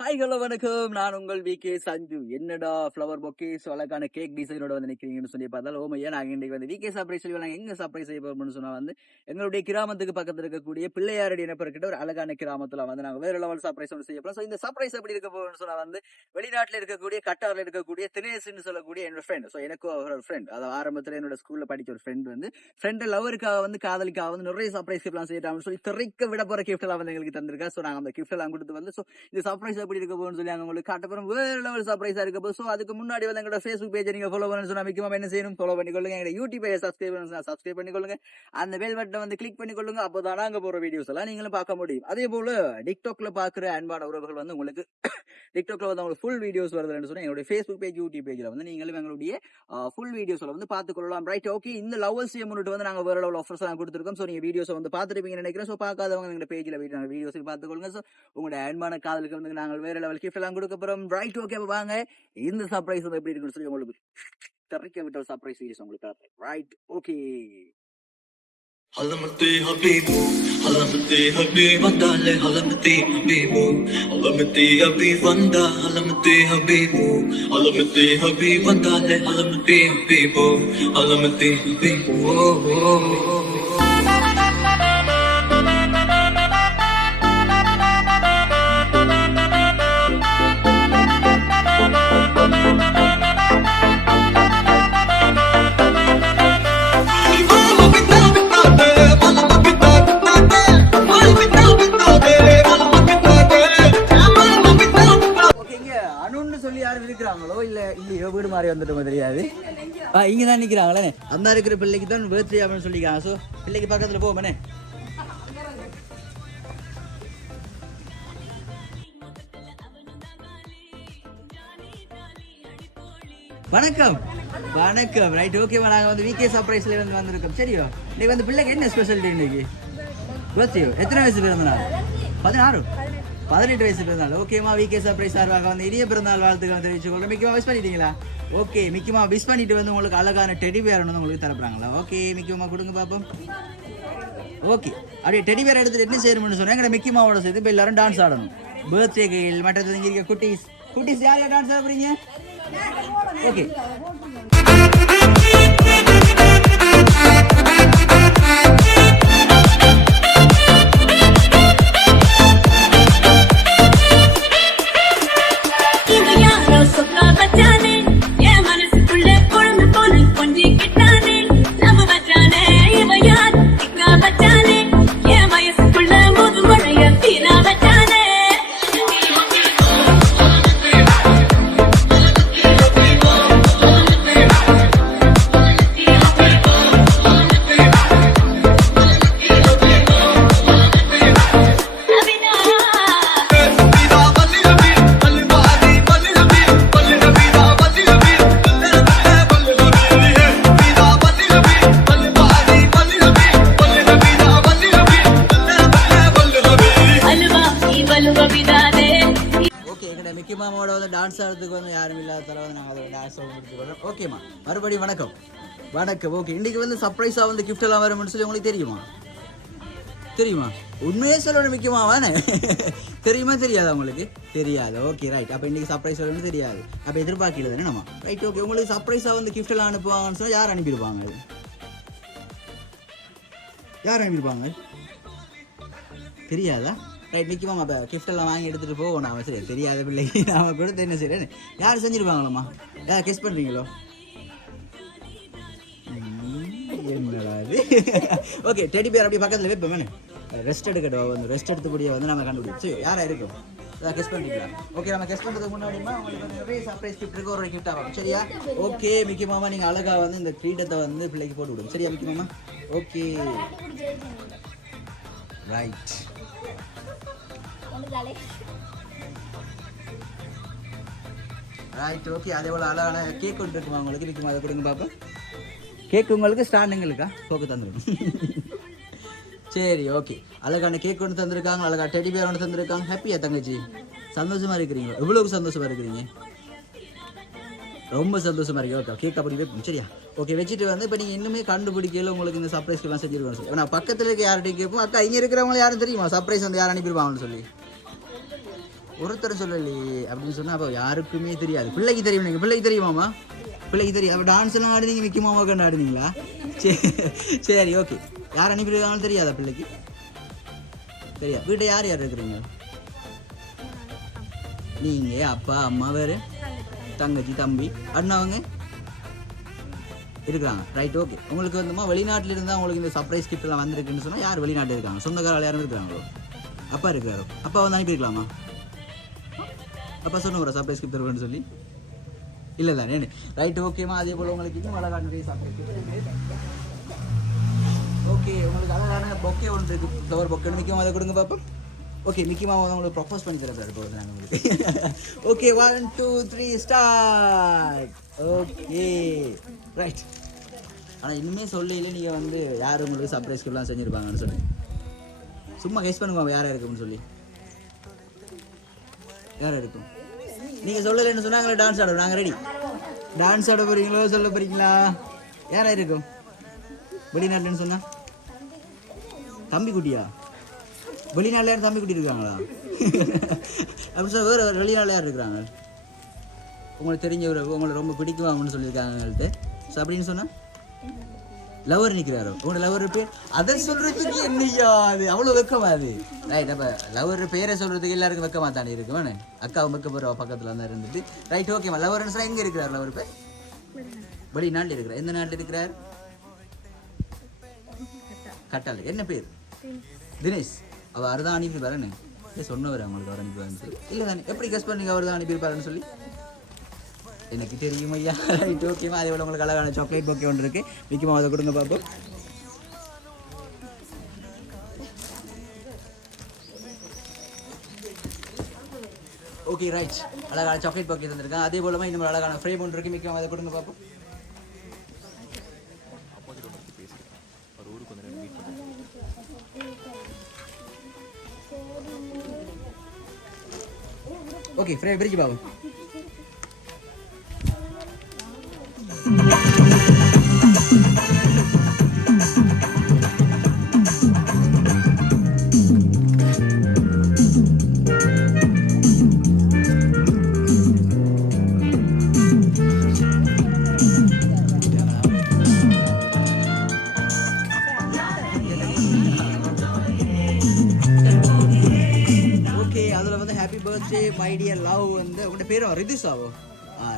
Hi hello வணக்கம், நான் உங்கள் விகே சஞ்சு. என்னடா ஃப்ளவர் பொக்கே அழகான கேக் டிசைனோட வந்து நிற்கிறீங்கன்னு சொல்லி பார்த்தாலும் ஓமையா நாங்கள் இன்றைக்கு வந்து விகே சர்ப்ரைஸ் சொல்லி நாங்கள் எங்கே சர்ப்ரைஸ் செய்ய போகிறோம்னு சொன்னால் வந்து எங்களுடைய கிராமத்துக்கு பக்கத்தில் இருக்கக்கூடிய பிள்ளையாரடி இனப்பெருக்கிட்ட ஒரு அழகான கிராமத்தில் வந்து நாங்கள் வேறு லெவல் சர்ப்ரைஸ் ஒன்று செய்ய போகிறோம். ஸோ இந்த சர்ப்ரைஸ் எப்படி இருக்க போகிறோம்னு சொன்னால் வந்து வெளிநாட்டில் இருக்கக்கூடிய கட்டாரில் இருக்கக்கூடிய தினேஷ்னு சொல்லக்கூடிய என்னோட ஃப்ரெண்ட். ஸோ எனக்கும் ஒரு ஃப்ரெண்ட், அதாவது ஆரம்பத்தில் என்னோட ஸ்கூலில் படித்த ஒரு ஃப்ரெண்ட் வந்து ஃப்ரெண்டு லவருக்காக வந்து காதலிக்காக வந்து நிறைய சர்ப்ரைஸ் கிஃப்ட்லாம் செய்யட்டாங்கன்னு சொல்லி திரைக்க விட போகிற கிஃப்ட்லாம் வந்து எங்களுக்கு தந்திருக்கா. ஸோ நாங்கள் அந்த கிஃப்ட்லாம் கொடுத்து வந்து ஸோ இந்த சர்ப்ரைஸ் எப்படி இருக்க போகணும்னு சொல்லி உங்களுக்கு காட்டப்பறம் வேற லெவல் சர்ப்ரைஸா இருக்க போது. ஸோ அதுக்கு முன்னாடி வந்து எங்களோட ஃபேஸ்புக் பேஜை நீங்க ஃபாலோ பண்ணணும்னு சொன்னா முக்கியமா என்ன செய்யணும், ஃபாலோ பண்ணிக்கொள்ளுங்க. எங்க யூடியூப் பேஜை சப்ஸ்கிரைப் பண்ணிக்கொள்ளுங்க. அந்த பெல் பட்டனை வந்து கிளிக் பண்ணிக்கொள்ளுங்க. அப்போதான் நாங்க போற வீடியோஸ் எல்லாம் நீங்களும் பார்க்க முடியும். அதே போல டிக்டாக்ல பாக்குற அன்பான உறவுகள் வந்து உங்களுக்கு டிக்டாக்ல வந்து உங்களுக்கு ஃபுல் வீடியோஸ் வருதுன்னு சொன்னா எங்களுடைய ஃபேஸ்புக் பேஜ் யூடியூப் பேஜ்ல வந்து நீங்களும் எங்களுடைய ஃபுல் வீடியோஸ்ல வந்து பார்த்துக்கொள்ளலாம். Right, okay. இந்த லவல்ஸ் முன்னிட்டு வந்து நாங்க வேற லெவல் ஆஃபர்ஸ் எல்லாம் கொடுத்துருக்கோம். ஸோ நீங்க வீடியோஸ் வந்து பார்த்துருப்பீங்கன்னு நினைக்கிறேன். ஸோ பார்க்காதவங்க எங்க பேஜ்ல வீடியோஸ் பார்த்துக்கொள்ளுங்க. ஸோ உங்களுடைய அன்பான காதலுக்கு வந்து நாங்கள் வேற லெவல் கிஃப்ட் எல்லாம் கொடுக்க போறோம். Right, okay. வாங்க இந்த சர்ப்ரைஸ் வந்து எப்படி இருக்குன்னு சொல்லி உங்களுக்கு திறக்க விட்ட ஒரு சர்ப்ரைஸ் வீடியோஸ் உங்களுக்கு. Right, okay. علمتي حبيبو علمتي حبيب وندال علمتي حبيبو علمتي حبيب وندا علمتي حبيبو علمتي حبيب وندال علمتي حبيبو علمتي حبيبو இருக்கிறாங்களோ இல்ல இல்லையோ வீடு மாறி வந்துட்டு தெரியாது. இங்கதான் நிக்கிறாங்களே, அந்த இருக்கிற பிள்ளைக்கு தான் பர்த்டே அப்படின்னு சொல்லிக்கிறாங்க. ஸோ பிள்ளைக்கு பக்கத்துல போவோமே. வணக்கம் வணக்கம். ரைட், ஓகேவா. நாங்கள் வந்து விகே சர்ப்ரைஸ்ல வந்து வந்திருக்கோம். சரியோ, இன்னைக்கு வந்து பிள்ளைக்கு என்ன ஸ்பெஷல் இன்னைக்கு பர்த்டே? எத்தனை வயசு பிறந்த நாள்? 16 18 வயசு பிறந்தாள். ஓகேமா, விகே சர்ப்ரைஸ் சார்பாக வந்து இனிய பிறந்தாள் வாழ்த்துக்கள் தெரிவிச்சுக்கொள்ள. மிக்கமா விஷ் பண்ணிட்டீங்களா? ஓகே, மிக்கமா விஷ் பண்ணிட்டு வந்து உங்களுக்கு அழகான டெடி பேர் வந்து உங்களுக்கு தரப்படுறாங்களா? ஓகே, மிக்கமா கொடுங்க பாப்போம். ஓகே, அப்படியே டெடி பேர் எடுத்துட்டு என்ன செய்யணும்னு சொன்னா எங்கட மிக்கிமாவோட சேர்த்து இப்போ எல்லாரும் டான்ஸ் ஆடணும். பர்த்டே கையில் மற்றது இங்க இருக்க குட்டீஸ் யார் யார் டான்ஸ் ஆட போறீங்க? ஓகே, மிக்கி மாமாவோட வந்து டான்ஸ் ஆடுறதுக்கு வந்து யாரும் இல்லாத வந்து நாங்கள் அதோட டான்ஸ் முடிச்சுக்கிறோம். ஓகேம்மா, மறுபடியும் வணக்கம். வணக்கம். ஓகே, இன்றைக்கி வந்து சர்ப்ரைஸாக வந்து கிஃப்ட் எல்லாம் வரும்னு சொல்லி உங்களுக்கு தெரியுமா? உண்மையே சொல்லணும் மிக்கமாவானே. தெரியுமா தெரியாதா உங்களுக்கு? தெரியாது. Okay, right. அப்போ இன்றைக்கி சர்ப்ரைஸ் வரும்னு தெரியாது. அப்போ எதிர்பார்க்கல தானே நம்ம. Right, okay. உங்களுக்கு சர்ப்ரைஸாக வந்து கிஃப்ட் எல்லாம் அனுப்புவாங்கன்னு சொன்னால் யார் அனுப்பியிருப்பாங்க? தெரியாதா? ரைட், மிக்கமா அப்போ கிஃப்ட் எல்லாம் வாங்கி எடுத்துகிட்டு போவோம். நாம சரி தெரியாத பிள்ளைக்கு நாம கொடுத்து என்ன செய்யறேன்னு யார் செஞ்சிருப்பாங்களாம்மா? யார் கெஸ் பண்ணுறீங்களோ? என்னடாது? ஓகே, டெடி பேர் அப்படி பக்கத்தில் வைப்போமே. ரெஸ்ட் எடுக்கட்டும். வந்து ரெஸ்ட் எடுத்தபடியே வந்து நம்ம கண்டுபிடிச்சு யாராக இருக்கும் கெஸ் பண்ணிக்கலாம். ஓகே, நம்ம கெஸ் பண்ணுறதுக்கு முன்னாடிமா உங்களுக்கு வந்து நிறைய சர்ப்ரைஸ் கிஃப்ட் இருக்கு. ஒரு கிஃப்ட் ஆகும். சரியா? ஓகே மிக்கி மாமா, நீங்கள் அழகாக வந்து இந்த கிரீடத்தை வந்து பிள்ளைக்கு போட்டு விடுங்க. சரியா மிக்கி மாமா? Okay, right. Right, okay. அதே போல் அழகான கேக் கொண்டு இருக்குமா உங்களுக்கு? இருக்குமா? அதை கொடுங்க பார்ப்போம். கேக் உங்களுக்கு ஸ்டாண்டுங்களுக்கா போக்கு தந்துடும். சரி, ஓகே. அழகான கேக் கொண்டு தந்திருக்காங்க, அழகா டெடி பேர் ஒன்று தந்திருக்காங்க. ஹாப்பியா தங்கச்சி? சந்தோஷமா இருக்கிறீங்களா? எவ்வளவு சந்தோஷமா இருக்கிறீங்க? ரொம்ப சந்தோஷமா இருக்கு. ஓகே, கேக் அப்படி வைப்போம். சரியா? ஓகே, வச்சுட்டு வந்து இப்போ நீங்கள் இன்னுமே கண்டுபிடிக்கல உங்களுக்கு இந்த சர்ப்ரைஸ்க்கு செஞ்சிருக்கோம். நான் பக்கத்தில் இருக்க யார்கிட்ட கேட்போம், அக்கா இங்கே இருக்கிறவங்க யாரும் தெரியுமா சர்ப்ரைஸ் வந்து யார் அனுப்பிடுவாங்கன்னு சொல்லி? ஒருத்தர் சொல்லலையே அப்படின்னு சொன்னா அப்போ யாருக்குமே தெரியாது. பிள்ளைக்கு தெரியும், நீங்கள் பிள்ளைக்கு தெரியுமாம்மா? பிள்ளைக்கு தெரியும். அப்போ டான்ஸ் எல்லாம் ஆடுனீங்க, மிக்கி மாமா கண்டு ஆடுனீங்களா? சரி ஓகே. யார் அனுப்பியிருக்காங்கன்னு தெரியாதா பிள்ளைக்கு? தெரியா. வீட்டை யார் யார் இருக்கிறீங்க? நீங்கள், அப்பா, அம்மா, வேறு தங்கச்சி, தம்பி, அண்ணாவங்க இருக்கிறாங்க. Right okay. உங்களுக்கு வந்துமா வெளிநாட்டில் இருந்தால் உங்களுக்கு இந்த சர்ப்ரைஸ் கிஃப்ட் எல்லாம் வந்திருக்குன்னு சொன்னால் யார் வெளிநாட்டில் இருக்காங்க? சொந்தக்காரால் யாரும் இருக்கிறாங்களோ? அப்பா இருக்கிறாரோ? அப்பா வந்து அனுப்பியிருக்கலாமா? அப்பா சொன்ன சர்ப்ரைஸ் கிஃப்ட் இருக்குன்னு சொல்லி இல்லை தானே? ரைட் ஓகேம்மா. அதே போல் உங்களுக்கு இன்னும் அழகான சர்ப்ரைஸ் கிஃப்ட். ஓகே, உங்களுக்கு அழகான பொக்கே ஒன்று இருக்குது. Flower bouquet. மிக்கி மாமா அதை கொடுங்க பார்ப்போம். ஓகே, மிக்கி மாமா வந்து உங்களுக்கு ப்ரப்போஸ் பண்ணி தரேன் இப்போ நாங்கள் உங்களுக்கு. Okay 1 2 3 start. Okay right. ஆனால் இன்னுமே சொல்லல நீங்கள் வந்து யார் உங்களுக்கு சர்ப்ரைஸ் கிஃப்ட்லாம் செஞ்சுருப்பாங்கன்னு சொல்லி. சும்மா கெஸ் பண்ணுங்க யாராக இருக்கும்னு சொல்லி. யாராக இருக்கும்? நீங்கள் சொல்லலைன்னு சொன்னால் எங்களை டான்ஸ் ஆடுவோம். நாங்கள் ரெடி. டான்ஸ் ஆட போகிறீங்களோ சொல்ல போகிறீங்களா? யாராக இருக்கும் வெளிநாட்டுன்னு சொன்னால்? தம்பி குட்டியா? வெளிநாட்டில் யாரும் தம்பி குட்டி இருக்காங்களா? அப்படி சொல்ல வேறு வெளிநாட்டில் யார் இருக்கிறாங்க உங்களுக்கு தெரிஞ்சவர் உங்களை ரொம்ப பிடிக்கும் அப்படின்னு சொல்லியிருக்காங்க எங்கள்கிட்ட. ஸோ அப்படின்னு சொன்னால் லவர் நிற்கிறாரோ? உங்களோட லவர் பேர் அதை சொல்கிறதுக்கு என்னையா அது அவ்வளோ வெக்கமா அது? ரைட். அப்போ லவர் பேரை சொல்கிறதுக்கு எல்லாருக்கும் வெக்கமாக தானே இருக்கும் வேணே. அக்காவும் வெக்க போகிற பக்கத்தில் தான் இருந்துட்டு. ரைட் ஓகேம்மா. லவர்னு சொன்னால் எங்கே இருக்கிறார் லவர் பேர்? வெளிநாட்டில் இருக்கிறார். எந்த நாட்டில் இருக்கிறார்? கட்டால். என்ன பேர்? தினேஷ். அவர் தான் அனுப்பியிருப்பாருன்னு சொன்னவர் அவங்களுக்கு. அவர் அனுப்பிடுவாருன்னு சொல்லி இல்லை தானே? எப்படி கெஸ் பண்ணீங்க அவர் தான் அனுப்பியிருப்பாருன்னு சொல்லி? எனக்கு தெரியும் ஐயா. ரைட் ஓகேவா. அதே போல் உங்களுக்கு அழகான சாக்லேட் பொக்கே ஒன்று இருக்குது. மிக்கி மாமா அதை கொடுங்க பார்ப்போம். Okay right. அழகான சாக்லேட் பொக்கே தந்திருக்கேன். அதே போலமா இன்னும் அழகான ஃப்ரேம் ஒன்று இருக்குது. மிக்கி மாமா அதை கொடுங்க பார்ப்போம். ஓகே ஃப்ரேம் பிரிச்சு பாப்போம். அதில் வந்து happy birthday my dear love வந்து உங்களோட பேரும் ரிதுசாவோ?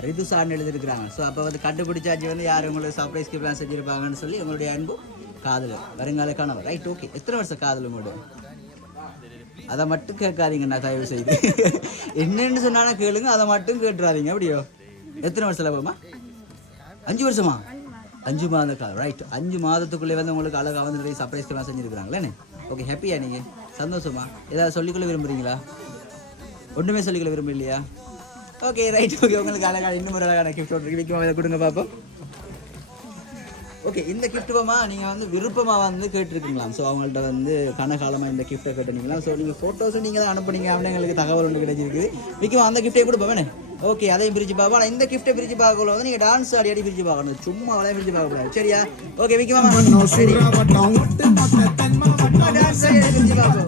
ரிதுசான்னு எழுதியிருக்கிறாங்க. ஸோ அப்போ வந்து கண்டுபிடிச்சாச்சு வந்து யார் உங்களுக்கு சர்ப்ரைஸ் கிஃப்ட்லாம் செஞ்சுருப்பாங்கன்னு சொல்லி உங்களுடைய அன்பு காதல் வருங்கால கனவு. Right okay. எத்தனை வருஷம் காதல் உங்களோட? அதை மட்டும் கேட்காதீங்க நான் தயவு செய்து. என்னென்னு சொன்னாலும் கேளுங்க, அதை மட்டும் கேட்டுறாதீங்க. அப்படியோ? எத்தனை வருஷம் லவ்மா? 5 வருஷமா? 5 மாத காலம். ரைட். 5 மாதத்துக்குள்ளே வந்து உங்களுக்கு அழகாக வந்து நிறைய சர்ப்ரைஸ் கிஃப்ட்லாம் செஞ்சுருக்கிறாங்களே. ஓகே ஹாப்பியா? நீங்கள் சந்தோஷமா? ஏதாவது சொல்லிக்கொள்ள விரும்புகிறீங்களா? ஒன்றுமே சொல்லிக்கொள்ள விரும்ப இல்லையா? Okay right okay. உங்களுக்கு அழகான இன்னும் ஒரு அழகான கிஃப்ட் ஒன்று வைக்குமா? இதை கொடுங்க பார்ப்போம். ஓகே. இந்த கிஃப்ட் போமா நீங்கள் வந்து விருப்பமாக வந்து கேட்டிருக்கீங்களாம். ஸோ அவங்கள்ட்ட வந்து கனகாலமாக இந்த கிஃப்ட்டை கேட்டுனீங்களா? ஸோ நீங்கள் ஃபோட்டோஸும் நீங்கள் தான் அனுப்புனீங்க அப்படின்னு எங்களுக்கு தகவல் ஒன்று கிடைச்சிருக்குது. விற்கும் அந்த கிஃப்ட்டே கொடுப்போமே. ஓகே அதையும் பிரித்து பார்ப்போம். ஆனால் இந்த கிஃப்ட்டை பிரித்து பார்க்கல வந்து நீங்கள் டான்ஸ் ஆடி ஆடி பிரித்து பார்க்கணும். சும்மா அவ்வளோ பிரித்து பார்க்கக்கூடாது. சரியா? ஓகே விற்குமா டான்ஸ் ஆடி பிரித்து பார்ப்போம்.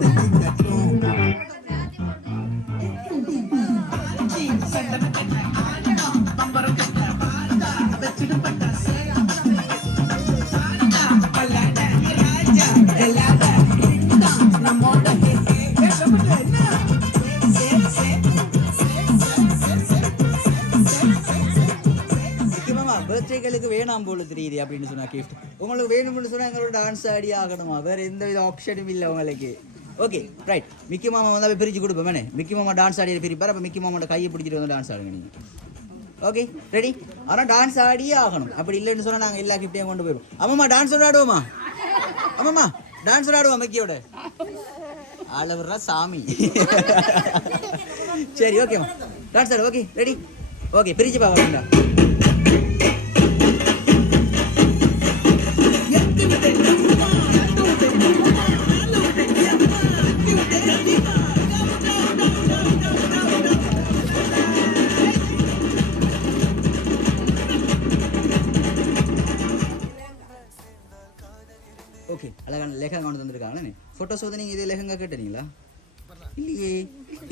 பர்த்டேகளுக்கு வேணாம் போல தெரியுது அப்படின்னு சொன்னா கிஃப்ட். உங்களுக்கு வேணும்னு சொன்னா எங்களோட டான்ஸ் ஆடி ஆகணுமா? வேற எந்த வித ஆப்ஷனும் இல்லை உங்களுக்கு. Okay right. மிக்கி மாமா வந்து பிரிச்சு கொடுப்போம். மிக்கி மாமா டான்ஸ் ஆடி பிரிப்பார். அப்போ மிக்கி மாமாவோட கையை பிடிச்சிட்டு வந்து டான்ஸ் ஆடுங்க நீங்கள். Okay ready? ஆனால் டான்ஸ் ஆடியே ஆகணும். அப்படி இல்லைன்னு சொன்னால் நாங்கள் எல்லா கிஃப்ட்டையும் கொண்டு போயிடுவோம். ஆமாம்மா டான்ஸ் ஆடுவோமா? ஆமாம்மா டான்ஸ் ஆடுவோம் மிக்கியோட. அளவுறா சாமி. சரி ஓகேம்மா டான்ஸ் ஆடு. Okay ready? ஓகே பிரிச்சு பாவீங்களா? ஓகே அழகான லேகங்கா கொண்டு வந்திருக்காங்களே. ஃபோட்டோஸ் வந்து நீங்கள் இதே லேகங்கா கேட்டீங்களா? இல்லையே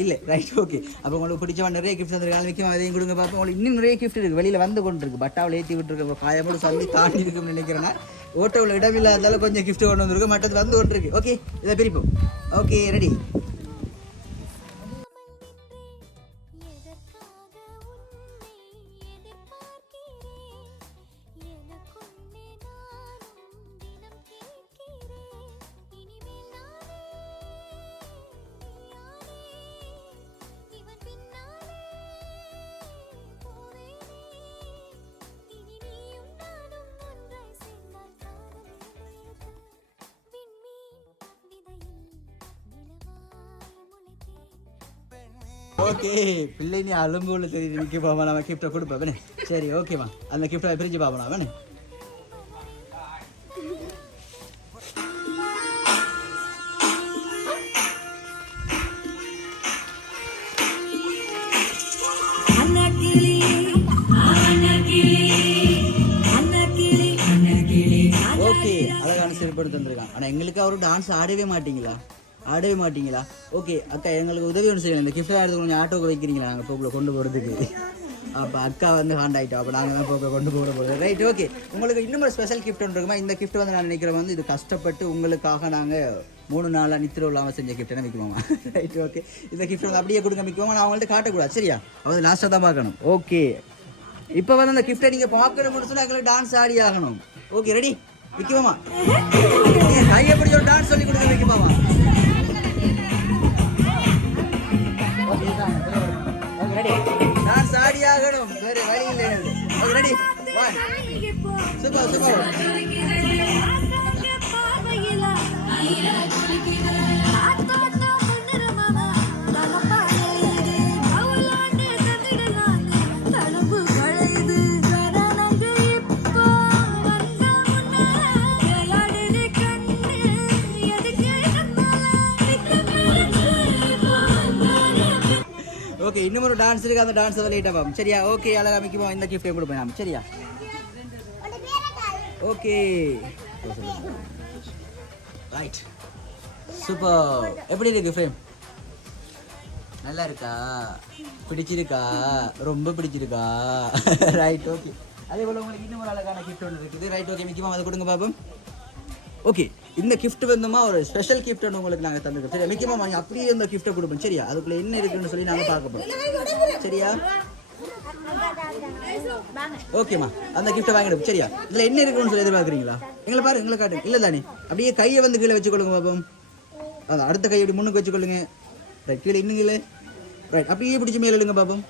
இல்லை ரைட் ஓகே. அப்போ உங்களுக்கு பிடிச்ச நிறைய கிஃப்ட் தந்துருக்காங்க. முக்கியமாக அதையும் கொடுங்க பார்ப்போம். உங்களுக்கு இன்னும் நிறைய கிஃப்ட் இருக்குது, வெளியில் வந்து கொண்டு இருக்கு. பட்டாவில் ஏற்றி விட்டுருக்கு, காயமோடு சந்தி தாண்டி இருக்குன்னு நினைக்கிறேன்னா ஓட்டோவில் இடமில்லாதால கொஞ்சம் கிஃப்ட் கொண்டு வந்துருக்கு, மற்றது வந்து கொண்டு இருக்கு. ஓகே இதை பிரிப்போம். Okay ready. ஓகே பிள்ளை நீ அலும்புல தெரியுது. நிற்க பாப்பா நம்ம கிஃப்ட்டை கொடுப்பேன் வேணே. சரி ஓகேம்மா, அந்த கிஃப்ட்டை பிரிஞ்சு பார்ப்போம் வேணே. ஓகே அழகான சிறப்பு தந்துருக்கான். ஆனால் எங்களுக்கு அவரு டான்ஸ் ஆடவே மாட்டீங்களா? ஓகே அக்கா எங்களுக்கு உதவி ஒன்று செய்யணும். இந்த கிஃப்ட் எடுத்து கொஞ்சம் ஆட்டோக்கு வைக்கிறீங்களா நாங்கள் போக்குள்ள கொண்டு போகிறதுக்கு? அப்போ அக்கா வந்து ஹாண்ட் ஆகிட்டோம், அப்போ நாங்கள் தான் போக்க கொண்டு போகிறது. Right okay. உங்களுக்கு இன்னும் ஒரு ஸ்பெஷல் கிஃப்ட் ஒன்று இருக்குமா? இந்த கிஃப்ட் வந்து நான் நினைக்கிறேன் வந்து இது கஷ்டப்பட்டு உங்களுக்காக நாங்கள் 3 நாளாக நித்திர இல்லாமல் செஞ்ச கிஃப்ட்டை விற்குவோமா? Right okay. இந்த கிஃப்ட் வந்து அப்படியே கொடுக்க விற்குவோமா? நான் அவங்கள்ட்ட காட்டக்கூடாது சரியா? அவங்க லாஸ்ட்டாக தான் பார்க்கணும். ஓகே இப்போ வந்து அந்த கிஃப்ட்டை நீங்கள் பார்க்கணும்னு சொல்லி எங்களுக்கு டான்ஸ் ஆடி ஆகணும். ஓகே ரெடி விற்குவோமா? கையை பிடிச்ச ஒரு டான்ஸ் சொல்லி கொடுக்க வைக்குமாமா? டான்ஸ் ஆடி ஆகணும், வேறு வழி இல்லை. Okay ready 1 super. ஓகே இன்னும் ஒரு டான்ஸ் இருக்கு, அந்த டான்ஸ் தான் லேட்டாக பார்ப்போம் சரியா? ஓகே அழகா அமைக்குவோம். இந்த கிஃப்ட்டை கொடுப்பேன் நாம் சரியா? Okay right super. எப்படி இருக்கு ஃப்ரேம்? நல்லா இருக்கா? பிடிச்சிருக்கா? ரொம்ப பிடிச்சிருக்கா? Right okay. அதே போல் உங்களுக்கு இன்னும் ஒரு அழகான கிஃப்ட் ஒன்று இருக்குது. ரைட் ஓகே முக்கியமாக அதை கொடுங்க பார்ப்போம். ஓகே இந்த கிஃப்ட் வந்துமா ஒரு ஸ்பெஷல் கிஃப்ட் ஒன்று உங்களுக்கு நாங்கள் தந்துருக்கோம் சரியா? முக்கியமாக வாங்கி அப்படியே இந்த கிஃப்ட்டை கொடுப்போம் சரியா? அதுக்குள்ளே என்ன இருக்குன்னு சொல்லி நாங்கள் பார்க்க போகிறோம் சரியா? ஓகேம்மா அந்த கிஃப்ட்டை வாங்கிடுவோம் சரியா? இதில் என்ன இருக்குன்னு சொல்லி எதிர்பார்க்குறீங்களா? எங்களை பாரு, எங்களை காட்டு. இல்லை தானே அப்படியே கையை வந்து கீழே வச்சுக்கொள்ளுங்க பார்ப்போம். அதான் அடுத்த கையை அப்படி முன்னுக்கு வச்சுக்கொள்ளுங்க. ரைட் கீழே இன்னும் கீழே. ரைட் அப்படியே பிடிச்சி மேலே எழுங்க பார்ப்போம்.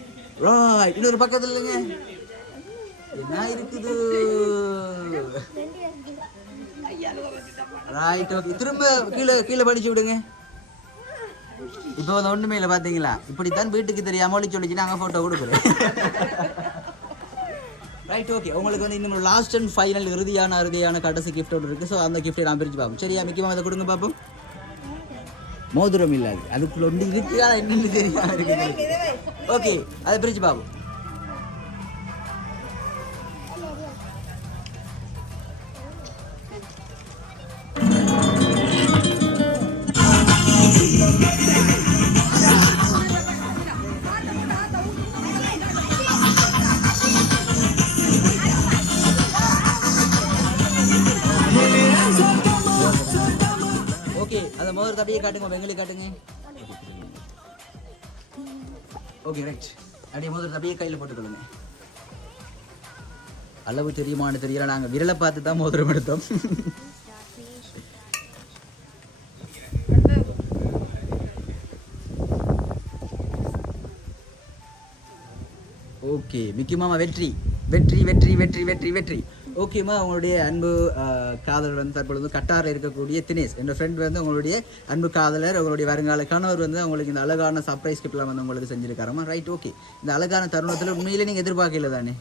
ரைட் இன்னொரு பக்கத்தில் இல்லைங்க என்ன இருக்குது? ரைட் ஓகே திரும்ப கீழே படிச்சு விடுங்க. இப்போ வந்து ஒன்றுமே இல்லை பார்த்தீங்களா? இப்படித்தான் வீட்டுக்கு தெரியாம சொல்லிச்சு நாங்கள் ஃபோட்டோ கொடுக்குறோம். ரைட் ஓகே உங்களுக்கு வந்து இன்னும் லாஸ்ட் அண்ட் ஃபைனல் இறுதியான கடைசி கிஃப்ட் ஒன்று இருக்குது. ஸோ அந்த கிஃப்ட்டை நான் பிரித்து பார்ப்போம் சரியா? முக்கியமாக அதை கொடுங்க பார்ப்போம். மோதிரம் இல்லாது அதுக்குள்ள ஒன்று இருக்குதா என்னன்னு தெரியாம இருக்குது. ஓகே அதை பிரித்து பார்ப்போம். ஓகே அந்த மோதிரத்தை அப்படியே காட்டுங்க, எங்களுக்கு காட்டுங்க. ஓகே ரைட் அப்படியே மோதிரத்தை அப்படியே கையில் போட்டுக்கொள்ளுங்க. அளவு தெரியுமான்னு தெரியல, நாங்கள் விரலை பார்த்து தான் மோதிரம் எடுத்தோம். ஓகே மிக்கி மாமா வெற்றி வெற்றி வெற்றி வெற்றி வெற்றி வெற்றி. ஓகேம்மா உங்களுடைய அன்பு காதலர் வந்து தற்பொழுது கட்டாரில் இருக்கக்கூடிய தினேஷ் என்ற ஃப்ரெண்ட் வந்து உங்களுடைய அன்பு காதலர் உங்களுடைய வருங்கால கணவர் வந்து உங்களுக்கு இந்த அழகான சர்ப்ரைஸ் கிஃப்ட்லாம் வந்து உங்களுக்கு செஞ்சுருக்காரம்மா. ரைட் ஓகே இந்த அழகான தருணத்தில் உண்மையிலே நீங்கள் எதிர்பார்க்கல தானே?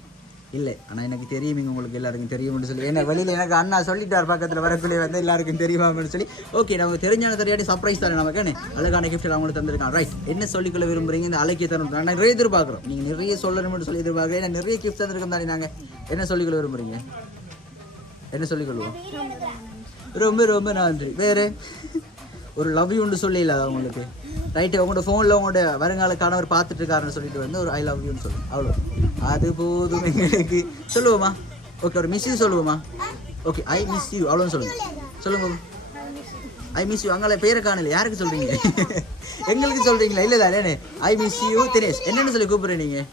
இல்லை ஆனால் எனக்கு தெரியும் உங்களுக்கு எல்லாருக்கும் தெரியும்னு சொல்லி ஏன்னா வெளியில் எனக்கு அண்ணா சொல்லிட்டார் பக்கத்தில் வரக்குள்ளே வந்து எல்லாருக்கும் தெரியுமான்னு சொல்லி. ஓகே நமக்கு தெரிஞ்சான தெரியாடி சர்ப்ரைஸ் தானே நமக்கு அழகான கிஃப்ட் அவங்களுக்கு தந்திருக்கான். ரைட் என்ன சொல்லிக்கொள்ள விரும்புறீங்க? இந்த அழகிய தருணம் நான் நிறைய எதிர்பார்க்குறோம், நீங்கள் நிறைய சொல்லணும்னு சொல்லி எதிர்பார்க்குறேன். ஏன்னா நிறைய கிஃப்ட் தந்திருக்கோம் தானே. நாங்கள் என்ன சொல்லிக்கொள்ள விரும்புகிறீங்க? என்ன சொல்லிக்கொள்வோம்? ரொம்ப ரொம்ப நன்றி. வேறு ஒரு லவ் யூன்னு சொல்லி இல்லை அவங்களுக்கு ரைட்டு. உங்களோட ஃபோனில் உங்களோட வருங்கால கணவர் பார்த்துட்டு இருக்காருன்னு சொல்லிட்டு வந்து ஒரு ஐ லவ் யூன்னு சொல்லுவோம், அவ்வளோ. அது போதும் எங்களுக்கு. சொல்லுவோமா? ஓகே, ஒரு மிஸ் யூ சொல்லுவோமா? ஓகே, ஐ மிஸ் யூ அவ்வளோன்னு சொல்லுங்க. I miss you. அங்கே பேரை காணல, யாருக்கு சொல்கிறீங்க? எங்களுக்கு சொல்கிறீங்களா? இல்லை தானே. I miss you Dinesh. என்னென்னு சொல்லி கூப்பிட்றேன் நீங்கள்?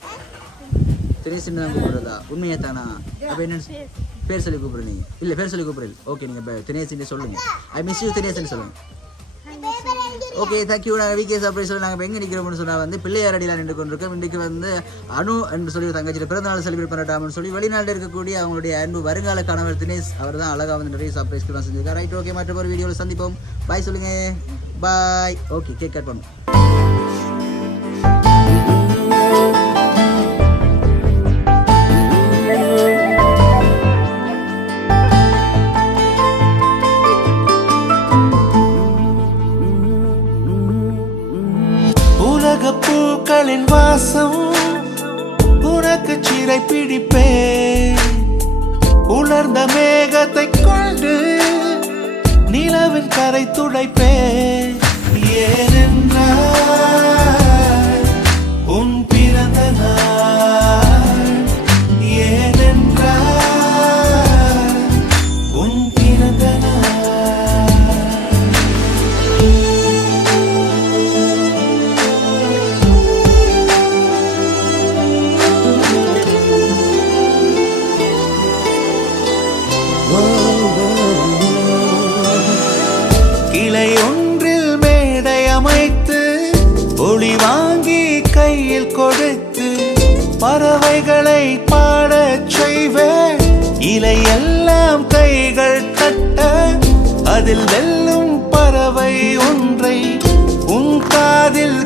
தினேஷ்ன்னு தான் கூப்பிட்றதா? உண்மையாக தானா? அப்போ என்னென்னு பேர் சொல்லி கூப்பிட்றீங்க? இல்லை, பேர் சொல்லி கூப்பிட்றீங்க. ஓகே, நீங்கள் தினேஷ்ன்னு சொல்லுங்கள். ஐ மிஸ் யூ தினேஷ்ன்னு சொல்லுங்கள். Okay, thank you. நாங்கள் வீக்கே சர்ப்ரைஸ் சொல்லி நாங்கள் எங்கே நிற்கிறோம்னு சொன்னால் வந்து பிள்ளையார் அடியில் நின்று கொண்டிருக்கோம். இன்றைக்கு வந்து அனு என்று சொல்லி தங்கச்சியில் பிறந்தநாள் செலிப்ரேட் பண்ணட்டாம்னு சொல்லி வெளிநாட்டில் இருக்கக்கூடிய அவங்களுடைய அன்பு வருங்கால கணவர் தினேஷ் அவர் தான் அழகாக வந்து நிறைய சர்ப்ரைஸ்க்கு தான் செஞ்சிருக்காரு. ரைட், ஓகே, மற்ற ஒரு வீடியோவில் சந்திப்போம். பாய் சொல்லுங்க. பாய். ஓகே, கேக் கட் பண்ணும். பூக்களின் வாசம் உனக்கு சிறை பிடிப்பேன். உலர்ந்த மேகத்தை கொண்டு நிலவின் கரை துடைப்பேன். ஏனென்றால் உன் பிறந்த நாள், ஏனென்றால் உன் பிறந்த நாள். கிளை ஒன்றில் மேடை அமைத்து ஒளி வாங்கி கையில் கொடுத்து பறவைகளை பாடச் செய்வேன். இலையெல்லாம் கைகள் தட்ட அதில் வெல்லும் பறவை ஒன்றை உன் காதில்